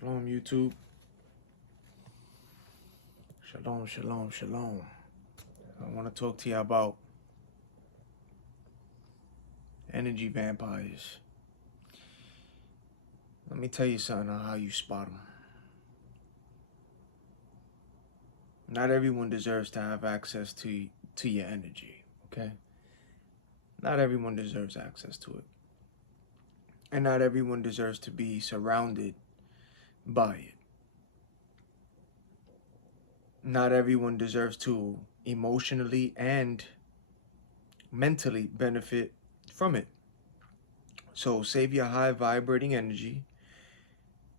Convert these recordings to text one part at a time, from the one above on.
Shalom, YouTube. Shalom, shalom, shalom. I want to talk to you about energy vampires. Let me tell you something on how you spot them. Not everyone deserves to have access to your energy, okay? Not everyone deserves access to it. And not everyone deserves to be surrounded by it. Not everyone deserves to emotionally and mentally benefit from it. So save your high vibrating energy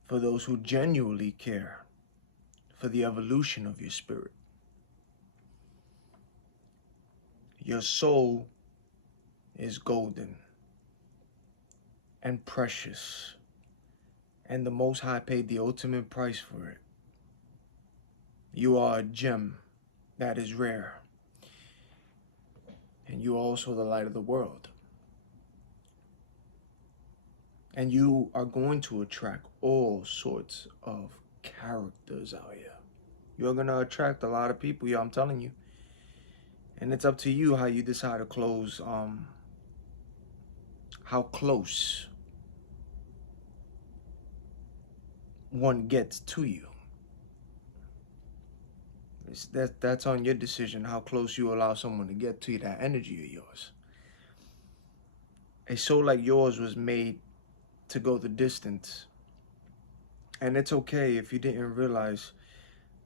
for those who genuinely care for the evolution of your spirit. Your soul is golden and precious, and the Most High paid the ultimate price for it. You are a gem that is rare, and you are also the light of the world. And you are going to attract all sorts of characters out here. You're going to attract a lot of people, I'm telling you. And it's up to you how you decide to close, how close one gets to you. That's on your decision, how close you allow someone to get to that energy of yours. A soul like yours was made to go the distance. And it's okay if you didn't realize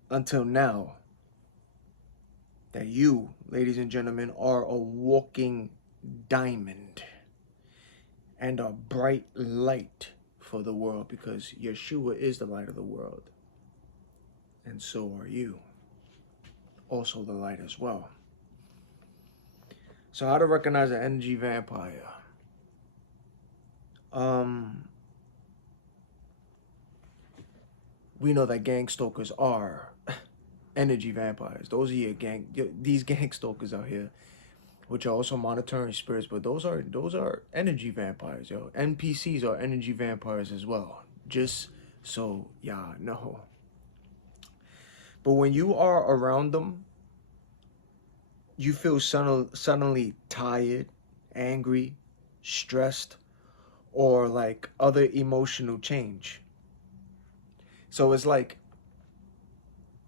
until now that you, ladies and gentlemen, are a walking diamond and a bright light for the world, because Yeshua is the light of the world. And so are you. Also the light as well. So how to recognize an energy vampire? We know that gang stalkers are energy vampires. Those are these gang stalkers out here, which are also monitoring spirits, but those are energy vampires, yo. NPCs are energy vampires as well. Just so y'all know. But when you are around them, you feel suddenly tired, angry, stressed, or like other emotional change. So it's like,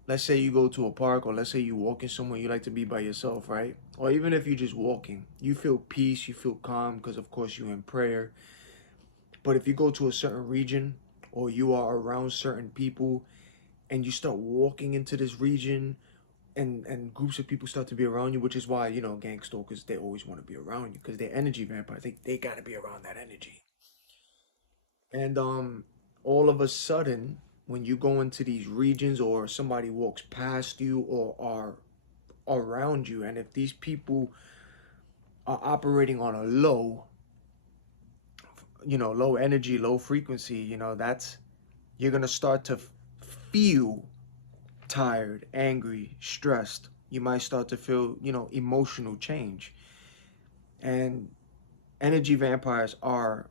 let's say you go to a park, or let's say you walking somewhere, you like to be by yourself, right? Or even if you're just walking, you feel peace, you feel calm, because of course you're in prayer. But if you go to a certain region, or you are around certain people, and you start walking into this region, and groups of people start to be around you, which is why, gang stalkers, they always want to be around you, because they're energy vampires. They got to be around that energy. And all of a sudden, when you go into these regions, or somebody walks past you or are around you, and if these people are operating on a low energy, low frequency, that's, you're going to start to feel tired, angry, stressed. You might start to feel, emotional change. And energy vampires are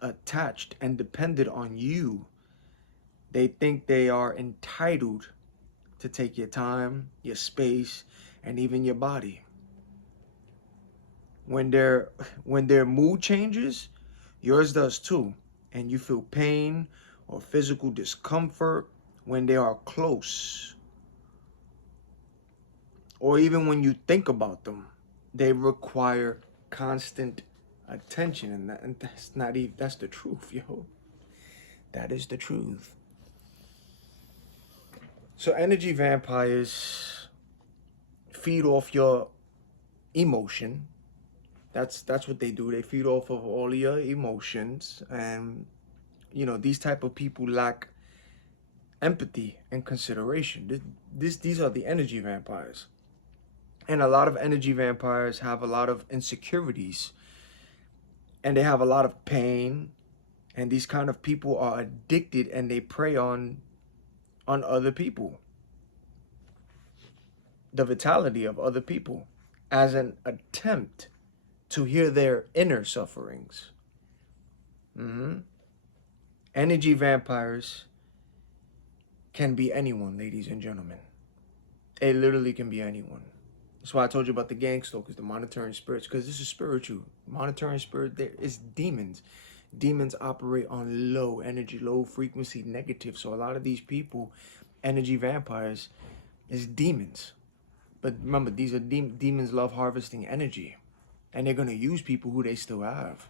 attached and dependent on you. They think they are entitled to take your time, your space, and even your body. When their mood changes, yours does too. And you feel pain or physical discomfort when they are close. Or even when you think about them, they require constant attention. And that's not even, that's the truth, yo. That is the truth. So energy vampires feed off your emotion. That's what they do. They feed off of all your emotions. And, these type of people lack empathy and consideration. These are the energy vampires. And a lot of energy vampires have a lot of insecurities. And they have a lot of pain. And these kind of people are addicted, and they prey on other people. The vitality of other people as an attempt to hear their inner sufferings. Energy vampires can be anyone, ladies and gentlemen. It literally can be anyone. That's why I told you about the gang stalkers, the monitoring spirits, because this is spiritual. Monitoring spirit, there is demons. Demons operate on low energy, low frequency, negative. So a lot of these people, energy vampires, is demons. But remember, these are demons love harvesting energy. And they're going to use people who they still have.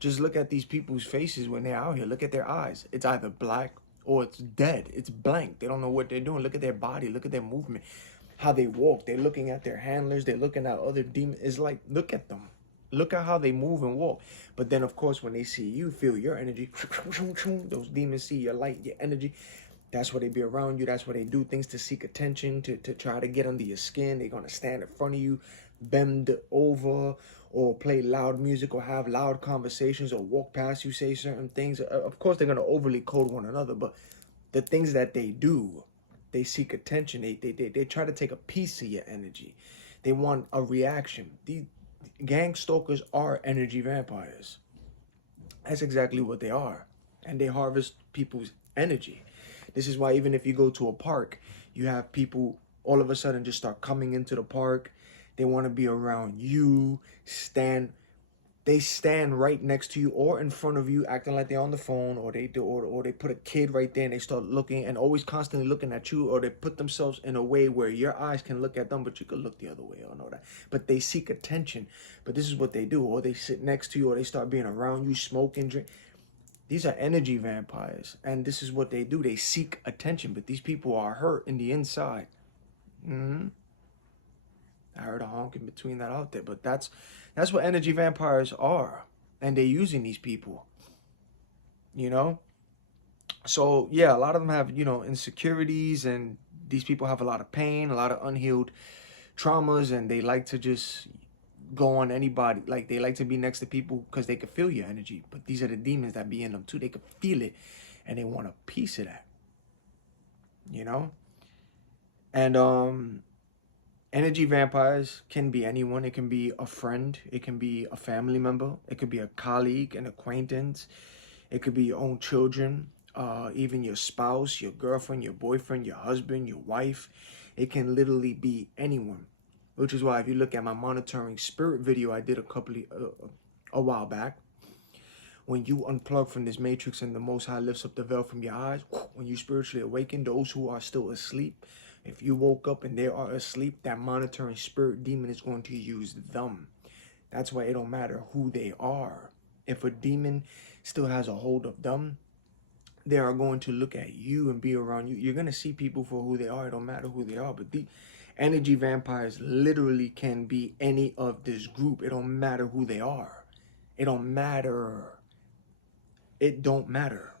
Just look at these people's faces when they're out here. Look at their eyes. It's either black or it's dead. It's blank. They don't know what they're doing. Look at their body. Look at their movement. How they walk. They're looking at their handlers. They're looking at other demons. It's like, look at them. Look at how they move and walk. But then, of course, when they see you, feel your energy. Those demons see your light, your energy. That's why they be around you. That's why they do things to seek attention, to try to get under your skin. They're going to stand in front of you, bend over, or play loud music, or have loud conversations, or walk past you, say certain things. Of course, they're going to overly code one another, but the things that they do, they seek attention. They try to take a piece of your energy. They want a reaction. These gang stalkers are energy vampires. That's exactly what they are. And they harvest people's energy. This is why even if you go to a park, you have people all of a sudden just start coming into the park. They want to be around you, they stand right next to you or in front of you, acting like they're on the phone, or they put a kid right there and they start looking and always constantly looking at you, or they put themselves in a way where your eyes can look at them, but you could look the other way. I know that. But they seek attention. But this is what they do. Or they sit next to you, or they start being around you, smoking, drink. These are energy vampires, and this is what they do. They seek attention, but these people are hurt in the inside. I heard a honk in between that out there, but that's what energy vampires are, and they're using these people, you know? So, yeah, a lot of them have, insecurities, and these people have a lot of pain, a lot of unhealed traumas, and they like to just go on anybody. Like, they like to be next to people because they can feel your energy, but these are the demons that be in them too. They can feel it, and they want a piece of that, And, energy vampires can be anyone. It can be a friend. It can be a family member. It could be a colleague, an acquaintance. It could be your own children, even your spouse, your girlfriend, your boyfriend, your husband, your wife. It can literally be anyone, which is why if you look at my monitoring spirit video I did a while back, when you unplug from this matrix and the Most High lifts up the veil from your eyes, when you spiritually awaken, those who are still asleep, if you woke up and they are asleep, that monitoring spirit demon is going to use them. That's why it don't matter who they are. If a demon still has a hold of them, they are going to look at you and be around you. You're going to see people for who they are. It don't matter who they are. But the energy vampires literally can be any of this group. It don't matter who they are. It don't matter. It don't matter.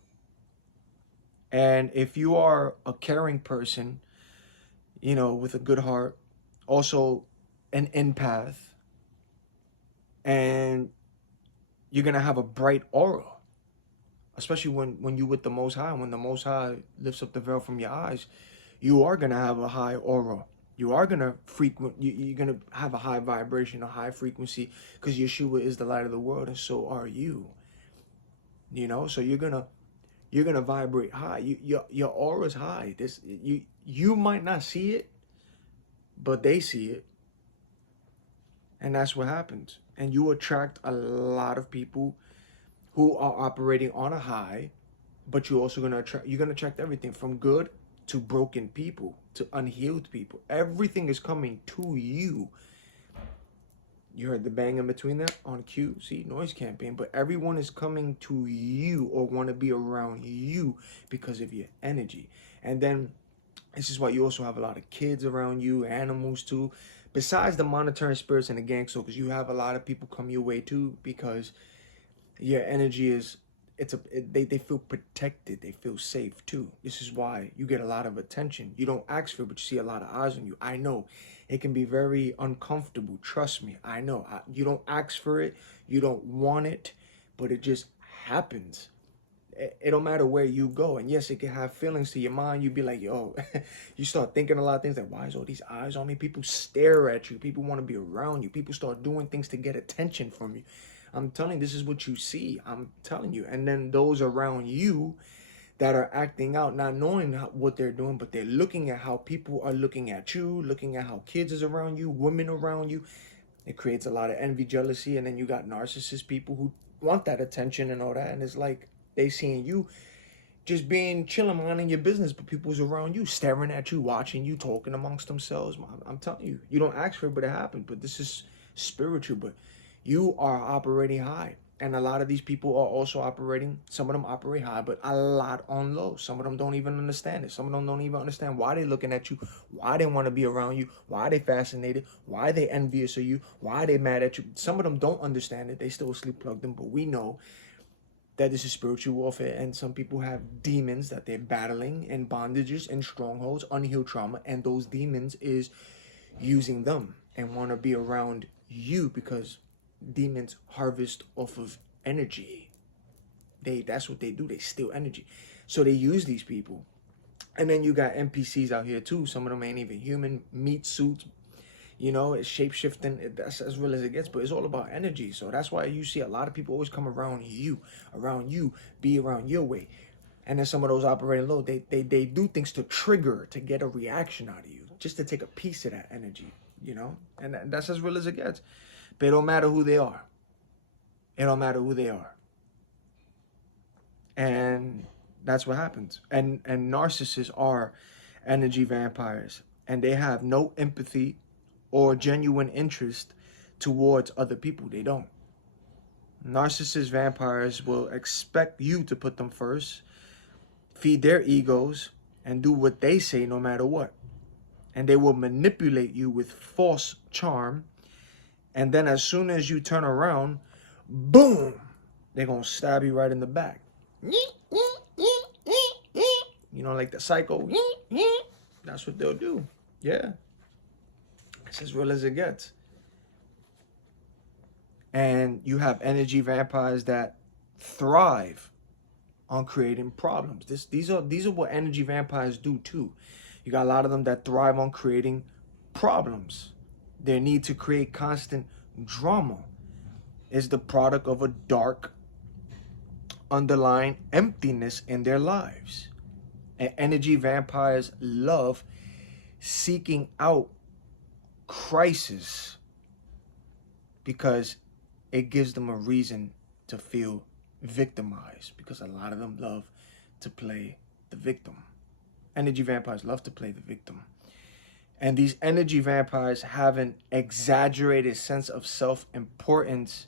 And if you are a caring person, with a good heart, also an empath, and you're going to have a bright aura, especially when you're with the Most High. When the Most High lifts up the veil from your eyes, you are going to have a high aura. You are going to you're going to have a high vibration, a high frequency, because Yeshua is the light of the world, and so are you. So you're going to vibrate high. Your aura's high. You might not see it, but they see it. And that's what happens. And you attract a lot of people who are operating on a high, but you're also going to attract everything from good to broken people to unhealed people. Everything is coming to you. You heard the bang in between that on cue. See, noise campaign. But everyone is coming to you or want to be around you because of your energy. And then this is why you also have a lot of kids around you, animals too. Besides the monitoring spirits and the gang stalkers, you have a lot of people come your way too, because your energy is, they feel protected. They feel safe too. This is why you get a lot of attention. You don't ask for it, but you see a lot of eyes on you. I know it can be very uncomfortable. Trust me. I know. You don't ask for it. You don't want it, but it just happens. It don't matter where you go. And yes, it can have feelings to your mind. You'd be like, yo, you start thinking a lot of things like, why is all these eyes on me? People stare at you. People want to be around you. People start doing things to get attention from you. I'm telling you, this is what you see. I'm telling you. And then those around you that are acting out, not knowing what they're doing, but they're looking at how people are looking at you, looking at how kids is around you, women around you. It creates a lot of envy, jealousy, and then you got narcissist people who want that attention and all that, and it's like they seeing you just being chilling, minding your business, but people's around you, staring at you, watching you, talking amongst themselves. I'm telling you, you don't ask for it, but it happens. But this is spiritual. But you are operating high, and a lot of these people are also operating. Some of them operate high, but a lot on low. Some of them don't even understand it. Some of them don't even understand why they're looking at you, why they want to be around you, why they fascinated, why they envious of you, why they mad at you. Some of them don't understand it. They still sleep plugged in, but we know that this is spiritual warfare, and some people have demons that they're battling in bondages and strongholds, unhealed trauma, and those demons is using them and want to be around you because demons harvest off of energy. That's what they do. They steal energy. So they use these people. And then you got NPCs out here too. Some of them ain't even human, meat suits. You know, it's shape-shifting. That's as real as it gets, but it's all about energy. So that's why you see a lot of people always come around you, be around your way. And then some of those operating low, they do things to trigger, to get a reaction out of you, just to take a piece of that energy, you know? And that's as real as it gets. But it don't matter who they are. It don't matter who they are. And that's what happens. And narcissists are energy vampires. And they have no empathy or genuine interest towards other people. They don't. Narcissist vampires will expect you to put them first, feed their egos, and do what they say no matter what. And they will manipulate you with false charm. And then as soon as you turn around, boom, they're going to stab you right in the back. You know, like the psycho. That's what they'll do. Yeah. It's as real as it gets. And you have energy vampires that thrive on creating problems. These are what energy vampires do too. You got a lot of them that thrive on creating problems. Their need to create constant drama is the product of a dark underlying emptiness in their lives. And energy vampires love seeking out crisis because it gives them a reason to feel victimized, because a lot of them love to play the victim. Energy vampires love to play the victim. And these energy vampires have an exaggerated sense of self-importance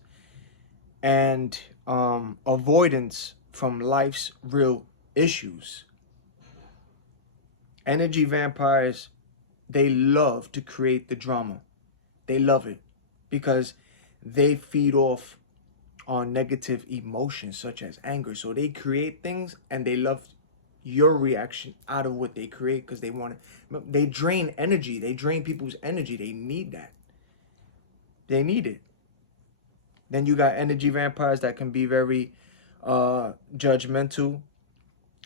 and avoidance from life's real issues. Energy vampires, they love to create the drama. They love it because they feed off on negative emotions such as anger. So they create things and they love your reaction out of what they create because they want to. They drain energy. They drain people's energy. They need that. They need it. Then you got energy vampires that can be very judgmental,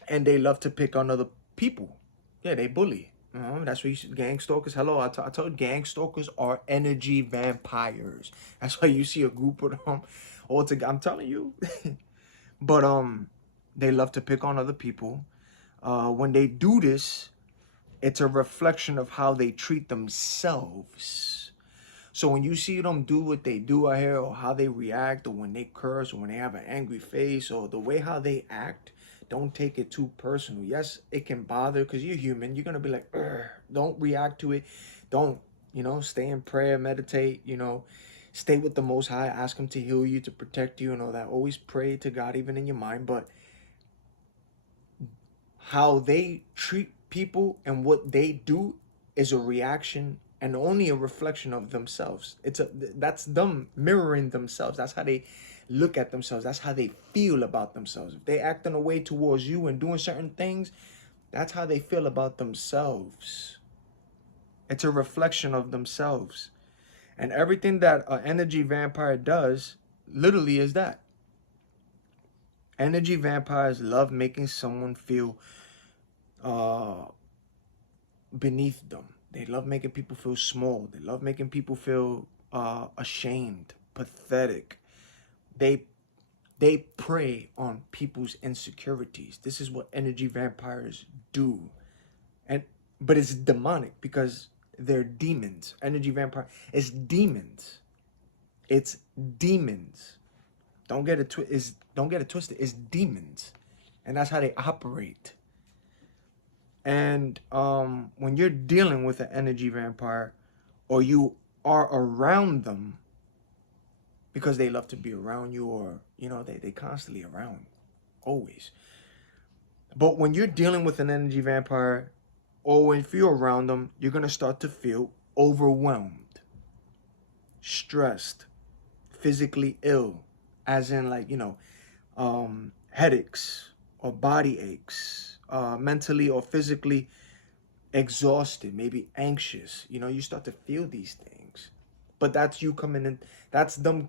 and they love to pick on other people. Yeah, they bully. That's what you see. Gang stalkers. Hello, I told you, gang stalkers are energy vampires. That's why you see a group of them all together. I'm telling you. But they love to pick on other people. When they do this, it's a reflection of how they treat themselves. So when you see them do what they do out here, or how they react, or when they curse, or when they have an angry face, or the way how they act, don't take it too personal. Yes, it can bother because you're human. You're going to be like, ugh. Don't react to it. Don't, stay in prayer, meditate, stay with the Most High, ask Him to heal you, to protect you and all that. Always pray to God, even in your mind. But how they treat people and what they do is a reaction and only a reflection of themselves. That's them mirroring themselves. That's how they look at themselves. That's how they feel about themselves. If they act in a way towards you and doing certain things, that's how they feel about themselves. It's a reflection of themselves. And everything that an energy vampire does literally is that. Energy vampires love making someone feel beneath them. They love making people feel small. They love making people feel ashamed, pathetic. They They prey on people's insecurities. This is what energy vampires do. And but it's demonic because they're demons. Energy vampire is demons. It's demons. Don't get it twisted. It's demons. And that's how they operate. And when you're dealing with an energy vampire, or you are around them, because they love to be around you, or they constantly around, always. But when you're dealing with an energy vampire, or if you're around them, you're gonna start to feel overwhelmed, stressed, physically ill, as in like headaches or body aches, mentally or physically exhausted, maybe anxious. You start to feel these things. But that's you coming in, that's them,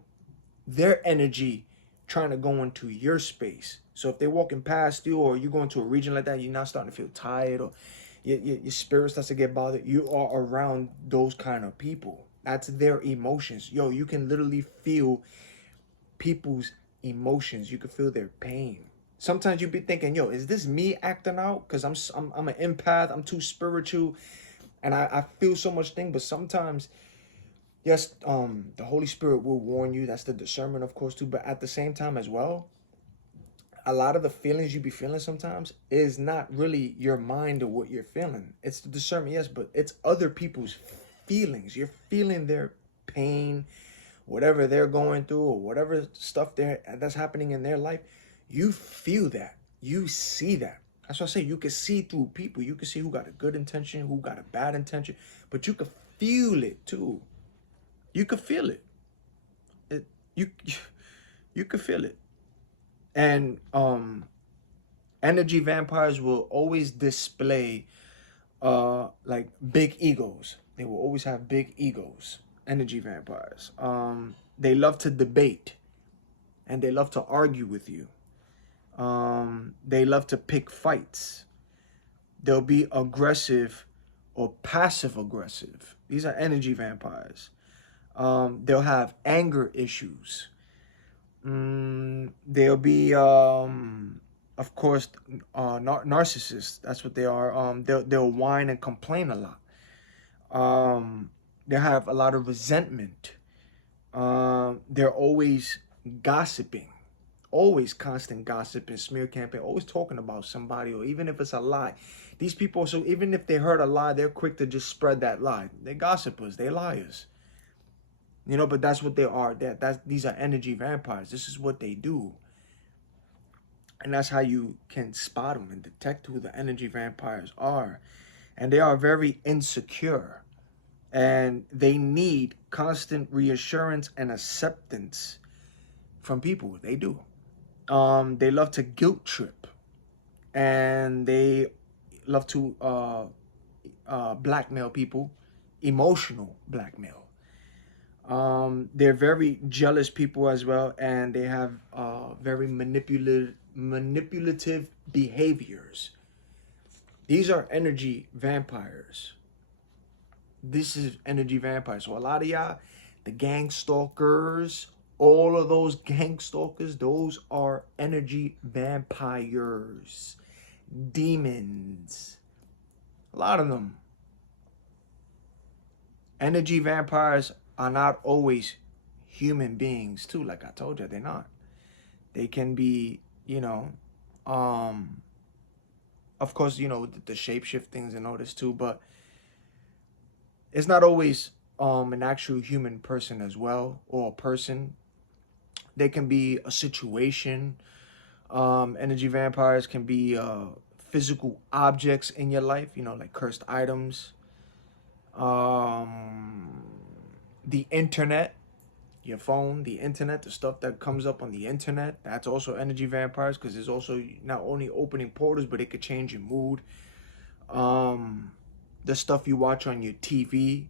their energy trying to go into your space. So if they're walking past you, or you go into a region like that, you're not starting to feel tired, or your spirit starts to get bothered. You are around those kind of people. That's their emotions. Yo, you can literally feel people's emotions. You can feel their pain. Sometimes you be thinking, yo, is this me acting out? Because I'm an empath. I'm too spiritual, and I feel so much thing. But sometimes, yes, the Holy Spirit will warn you. That's the discernment, of course, too. But at the same time as well, a lot of the feelings you be feeling sometimes is not really your mind or what you're feeling. It's the discernment, yes, but it's other people's feelings. You're feeling their pain, whatever they're going through, or whatever stuff that's happening in their life. You feel that. You see that. That's why I say you can see through people. You can see who got a good intention, who got a bad intention, but you can feel it too. You can feel it. You can feel it. And energy vampires will always display like big egos. They will always have big egos. Energy vampires. They love to debate, and they love to argue with you. They love to pick fights. They'll be aggressive or passive aggressive. These are energy vampires. They'll have anger issues. They'll be, of course, narcissists. That's what they are. They'll whine and complain a lot. They'll have a lot of resentment. They're always gossiping. Always constant gossip and smear campaign, always talking about somebody, or even if it's a lie. These people, so even if they heard a lie, they're quick to just spread that lie. They're gossipers, they're liars. But that's what they are. These are energy vampires. This is what they do. And that's how you can spot them and detect who the energy vampires are. And they are very insecure. And they need constant reassurance and acceptance from people. They do. They love to guilt trip, and they love to blackmail people, emotional blackmail. They're very jealous people as well, and they have very manipulative behaviors. These are energy vampires. This is energy vampires. So a lot of y'all, the gang stalkers, all of those gang stalkers, those are energy vampires, demons. A lot of them. Energy vampires are not always human beings too. Like I told you, they're not. They can be, of course, the shape-shiftings and all this too, but it's not always an actual human person as well, or a person. They can be a situation. Energy vampires can be physical objects in your life, like cursed items. The internet, your phone, the internet, the stuff that comes up on the internet, that's also energy vampires, because it's also not only opening portals, but it could change your mood. The stuff you watch on your TV,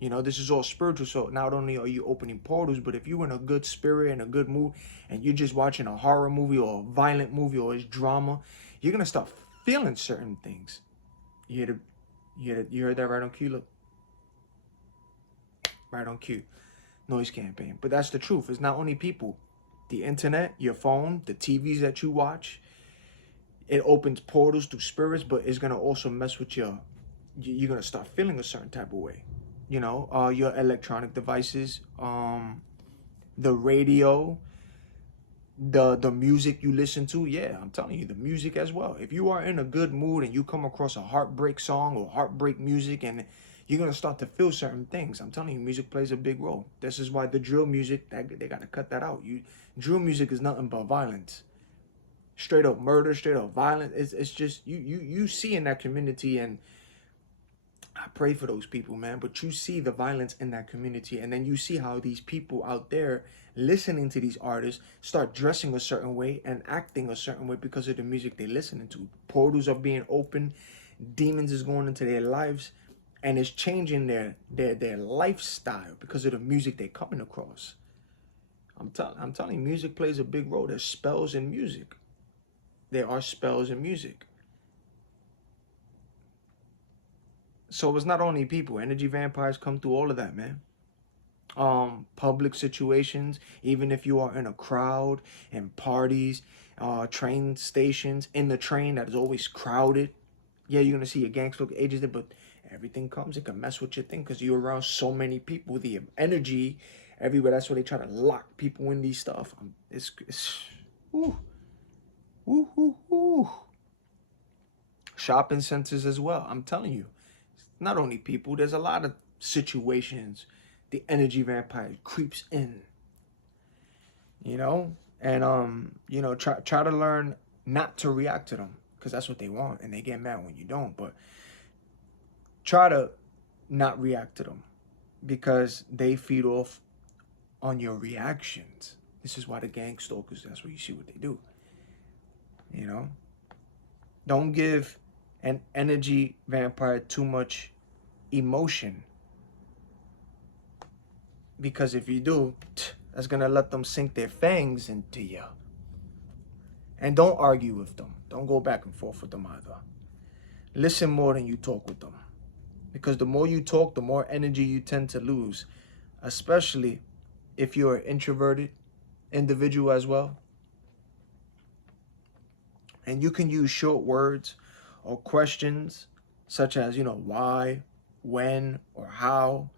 this is all spiritual. So not only are you opening portals, but if you're in a good spirit and a good mood, and you're just watching a horror movie or a violent movie or it's drama, you're gonna start feeling certain things. You heard that right on cue? Look, right on cue. Noise campaign. But that's the truth. It's not only people. the internet, your phone, the TVs that you watch. It opens portals to spirits, but it's gonna also mess with you're gonna start feeling a certain type of way. Your electronic devices, the radio, the music you listen to. Yeah, I'm telling you, the music as well. If you are in a good mood and you come across a heartbreak song or heartbreak music, and you're gonna start to feel certain things. I'm telling you, music plays a big role. This is why the drill music, that they gotta cut that out. Drill music is nothing but violence, straight up murder, straight up violence. It's just you see in that community, and I pray for those people, man. But you see the violence in that community, and then you see how these people out there listening to these artists start dressing a certain way and acting a certain way because of the music they're listening to. Portals are being opened, demons is going into their lives, and it's changing their lifestyle because of the music they're coming across. I'm telling you, music plays a big role. There's spells in music. There are spells in music. So it's not only people. Energy vampires come through all of that, man. Public situations, even if you are in a crowd, in parties, train stations, in the train that is always crowded. Yeah, you're gonna see a gangster agents there, but everything comes. It can mess with your thing because you're around so many people. The energy everywhere. That's why they try to lock people in these stuff. It's ooh, ooh, ooh, ooh. Shopping centers as well. I'm telling you. Not only people, there's a lot of situations the energy vampire creeps in, and try to learn not to react to them, because that's what they want, and they get mad when you don't. But try to not react to them, because they feed off on your reactions. This is why the gang stalkers, that's where you see what they do. Don't give an energy vampire too much emotion, because if you do, that's gonna let them sink their fangs into you. And don't argue with them. Don't go back and forth with them either. Listen more than you talk with them, because the more you talk, the more energy you tend to lose, especially if you're an introverted individual as well. And you can use short words or questions such as, why, when, or how.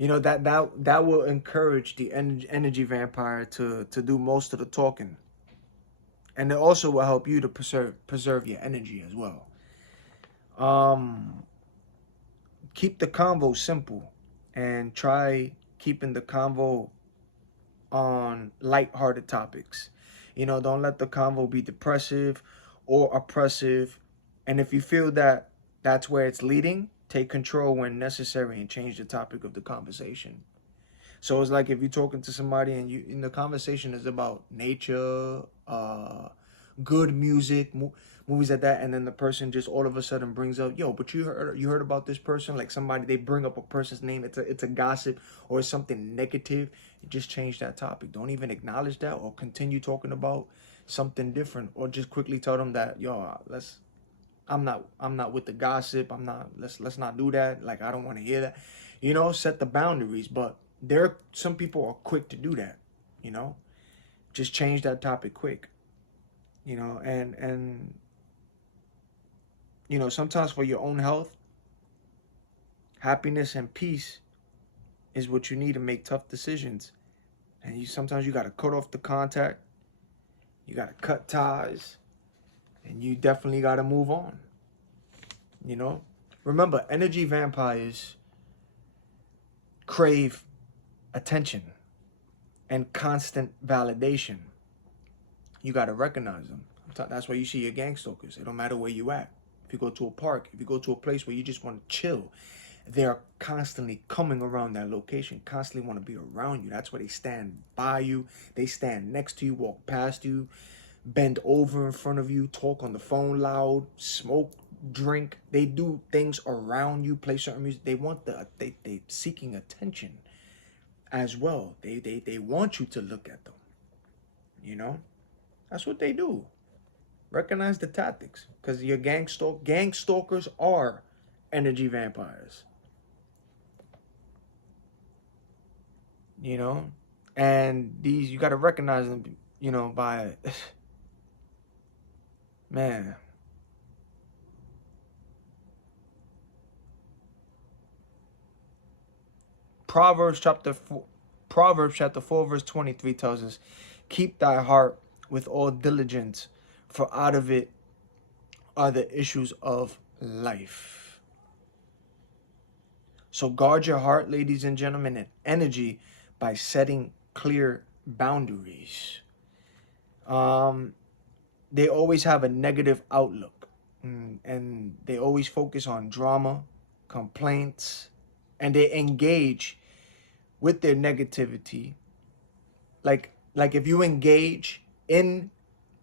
That will encourage the energy vampire to do most of the talking. And it also will help you to preserve your energy as well. Keep the convo simple, and try keeping the convo on lighthearted topics. Don't let the convo be depressive or oppressive. And if you feel that that's where it's leading, take control when necessary and change the topic of the conversation. So it's like if you're talking to somebody and the conversation is about nature, good music, movies like that, and then the person just all of a sudden brings up, yo, but you heard about this person? Like somebody, they bring up a person's name, it's a gossip or it's something negative. You just change that topic. Don't even acknowledge that, or continue talking about something different, or just quickly tell them that, yo, I'm not with the gossip. Let's not do that. Like, I don't want to hear that. Set the boundaries. But some people are quick to do that. Just change that topic quick. And sometimes for your own health, happiness and peace is what you need to make tough decisions. And sometimes you got to cut off the contact. You got to cut ties. And you definitely got to move on. Remember, energy vampires crave attention and constant validation. You got to recognize them. That's why you see your gang stalkers. It don't matter where you at. If you go to a park, if you go to a place where you just want to chill, they're constantly coming around that location, constantly want to be around you. That's why they stand by you. They stand next to you, walk past you, bend over in front of you, talk on the phone loud, smoke, drink. They do things around you, play certain music. They want they seeking attention as well. They want you to look at them. That's what they do. Recognize the tactics, because your gang stalkers are energy vampires. And these, you got to recognize them, you know, by, man. Proverbs chapter 4, Proverbs chapter 4, verse 23 tells us, keep thy heart with all diligence, for out of it are the issues of life. So guard your heart, ladies and gentlemen, and energy by setting clear boundaries. They always have a negative outlook, and they always focus on drama, complaints, and they engage with their negativity. Like if you engage in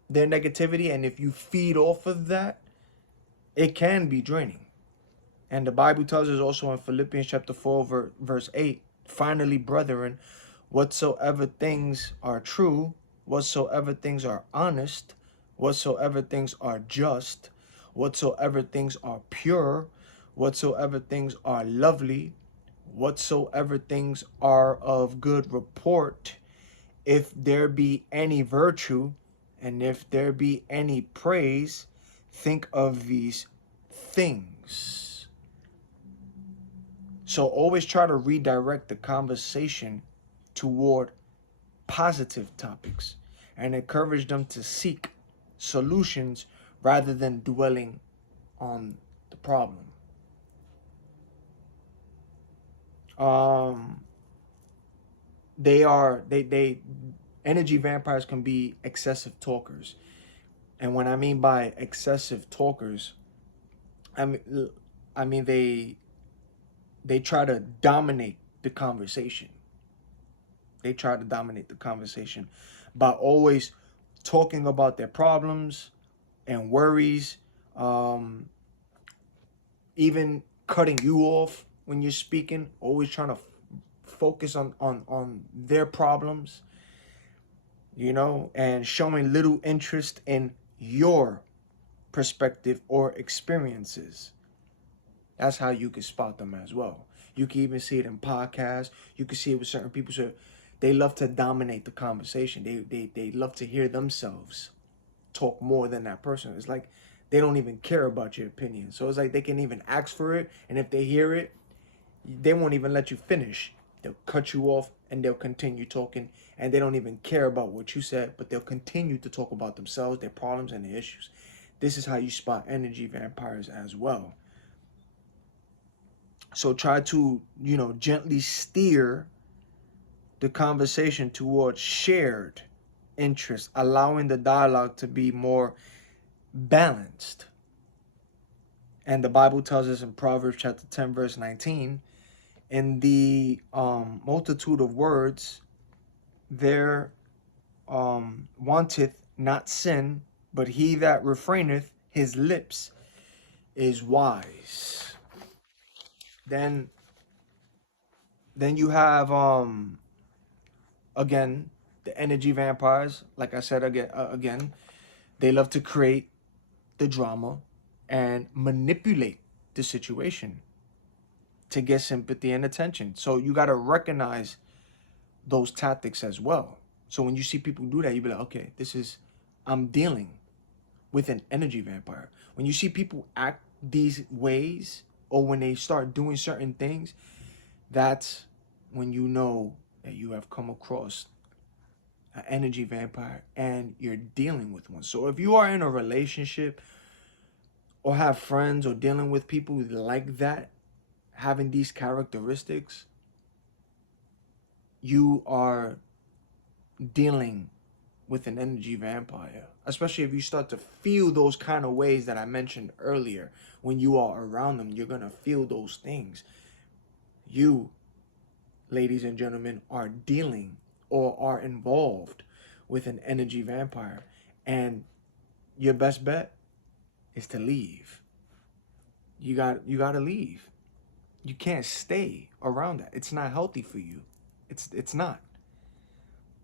their negativity and if you feed off of that, it can be draining. And the Bible tells us also in Philippians chapter 4, verse 8, finally, brethren, whatsoever things are true, whatsoever things are honest, whatsoever things are just, whatsoever things are pure, whatsoever things are lovely, whatsoever things are of good report, if there be any virtue, and if there be any praise, think of these things. So always try to redirect the conversation toward positive topics and encourage them to seek solutions rather than dwelling on the problem. They energy vampires can be excessive talkers. And when I mean by excessive talkers, I mean they try to dominate the conversation. They try to dominate the conversation by always talking about their problems and worries, even cutting you off when you're speaking, always trying to focus on their problems, you know, and showing little interest in your perspective or experiences. That's how you can spot them as well. You can even see it in podcasts. You can see it with certain people. So they love to dominate the conversation. They love to hear themselves talk more than that person. It's like they don't even care about your opinion. So it's like they can even ask for it, and if they hear it, they won't even let you finish. They'll cut you off and they'll continue talking, and they don't even care about what you said, but they'll continue to talk about themselves, their problems, and their issues. This is how you spot energy vampires as well. So try to, you know, gently steer the conversation towards shared interest, allowing the dialogue to be more balanced. And the Bible tells us in Proverbs chapter 10, verse 19, in the multitude of words, there wanteth not sin, but he that refraineth his lips is wise. Then you have again the energy vampires. Like I said again, they love to create the drama and manipulate the situation to get sympathy and attention. So you got to recognize those tactics as well. So when you see people do that, you be like, okay, I'm dealing with an energy vampire. When you see people act these ways, or when they start doing certain things, that's when you know that you have come across an energy vampire and you're dealing with one. So if you are in a relationship or have friends or dealing with people like that, having these characteristics, you are dealing with an energy vampire. Especially if you start to feel those kind of ways that I mentioned earlier. When you are around them, you're going to feel those things. You, ladies and gentlemen, are dealing or are involved with an energy vampire. And your best bet is to leave. You got to leave. You can't stay around that. It's not healthy for you. It's not.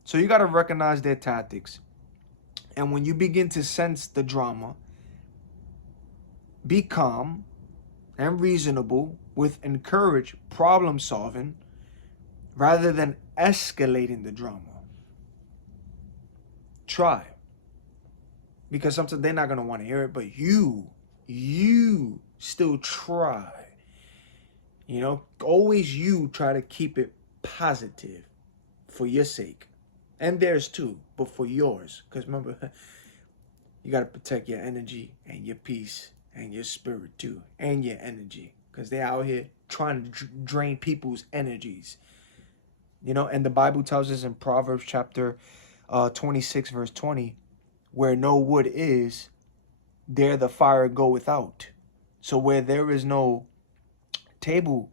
So you got to recognize their tactics. And when you begin to sense the drama, be calm and reasonable with encourage problem solving rather than escalating the drama. Try. Because sometimes they're not going to want to hear it, but you still try. You know, always you try to keep it positive for your sake. And theirs too, but for yours. Because remember, you got to protect your energy and your peace and your spirit too. And your energy. Because they're out here trying to drain people's energies. You know, and the Bible tells us in Proverbs chapter 26, verse 20, where no wood is, there the fire goeth out. So where there is no tail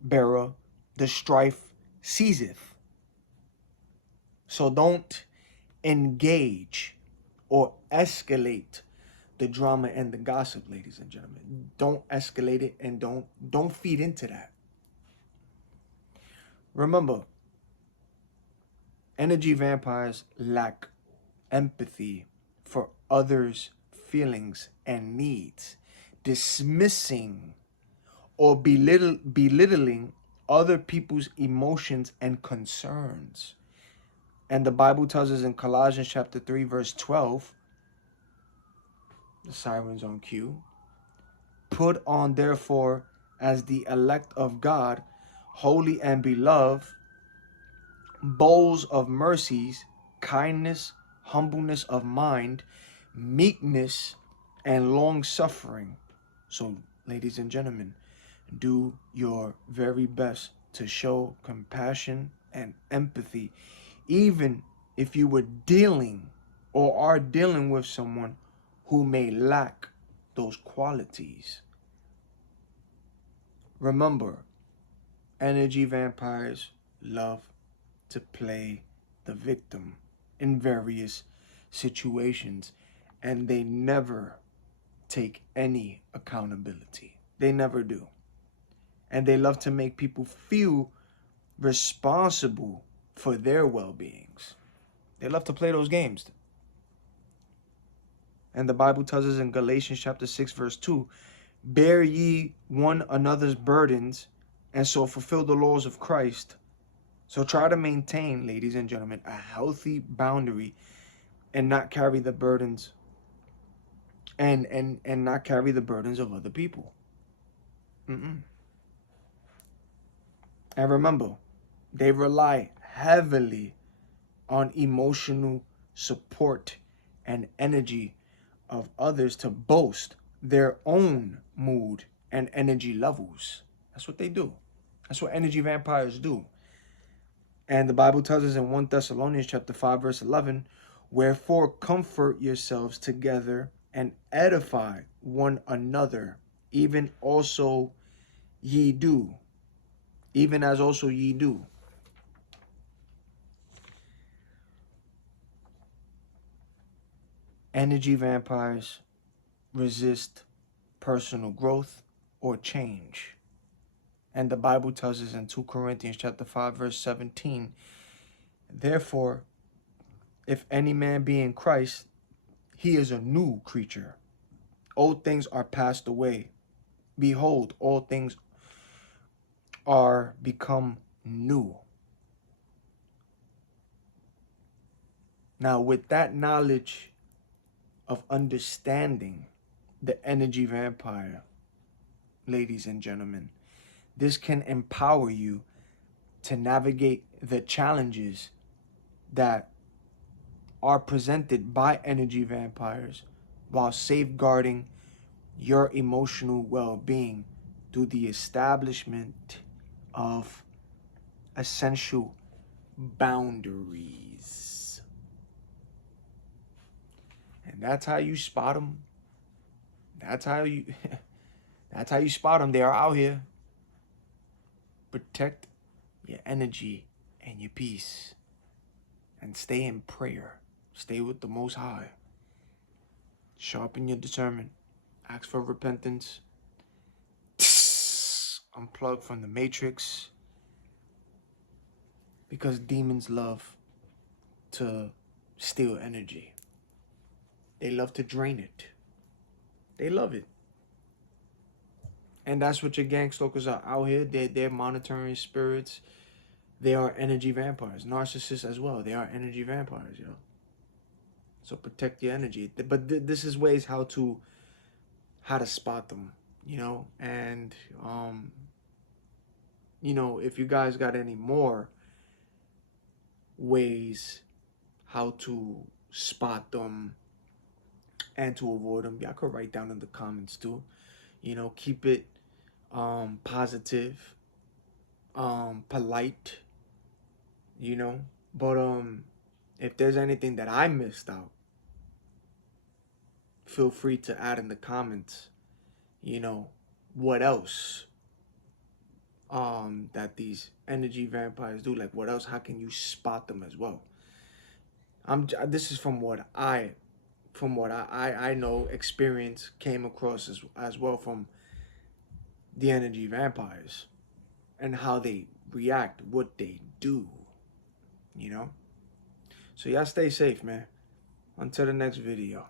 bearer, the strife ceaseth. So don't engage or escalate the drama and the gossip, ladies and gentlemen. Don't escalate it, and don't feed into that. Remember, energy vampires lack empathy for others' feelings and needs, dismissing or belittling other people's emotions and concerns. And the Bible tells us in Colossians chapter 3, verse 12, the siren's on cue, put on therefore as the elect of God, holy and beloved, bowls of mercies, kindness, humbleness of mind, meekness, and long suffering. So, ladies and gentlemen, do your very best to show compassion and empathy, even if you were dealing or are dealing with someone who may lack those qualities. Remember, energy vampires love to play the victim in various situations, and they never take any accountability. They never do. And they love to make people feel responsible for their well-beings. They love to play those games. And the Bible tells us in Galatians chapter 6, verse 2, bear ye one another's burdens, and so fulfill the laws of Christ. So try to maintain, ladies and gentlemen, a healthy boundary and not carry the burdens and not carry the burdens of other people. And remember, they rely heavily on emotional support and energy of others to boast their own mood and energy levels. That's what they do. That's what energy vampires do. And the Bible tells us in 1 Thessalonians chapter 5, verse 11, wherefore comfort yourselves together and edify one another, even also ye do. Even as also ye do. Energy vampires resist personal growth or change. And the Bible tells us in 2 Corinthians chapter 5, verse 17, therefore, if any man be in Christ, he is a new creature. Old things are passed away. Behold, all things are become new. Now, with that knowledge of understanding the energy vampire, ladies and gentlemen, this can empower you to navigate the challenges that are presented by energy vampires while safeguarding your emotional well-being through the establishment of essential boundaries. And that's how you spot them. That's how you spot them. They are out here. Protect your energy and your peace. And stay in prayer. Stay with the Most High. Sharpen your discernment. Ask for repentance. Unplug from the matrix. Because demons love to steal energy. They love to drain it. They love it. And that's what your gang stalkers are out here. They're monitoring spirits. They are energy vampires. Narcissists as well. They are energy vampires, yo. So protect your energy. But this is ways how to spot them, you know. And you know, if you guys got any more ways how to spot them and to avoid them, y'all could write down in the comments too. You know, keep it positive, polite, you know. But if there's anything that I missed out, feel free to add in the comments, you know, what else that these energy vampires do. Like what else? How can you spot them as well? This is from what I know, experience, came across as well from the energy vampires and how they react, what they do, you know. So y'all stay safe, man. Until the next video.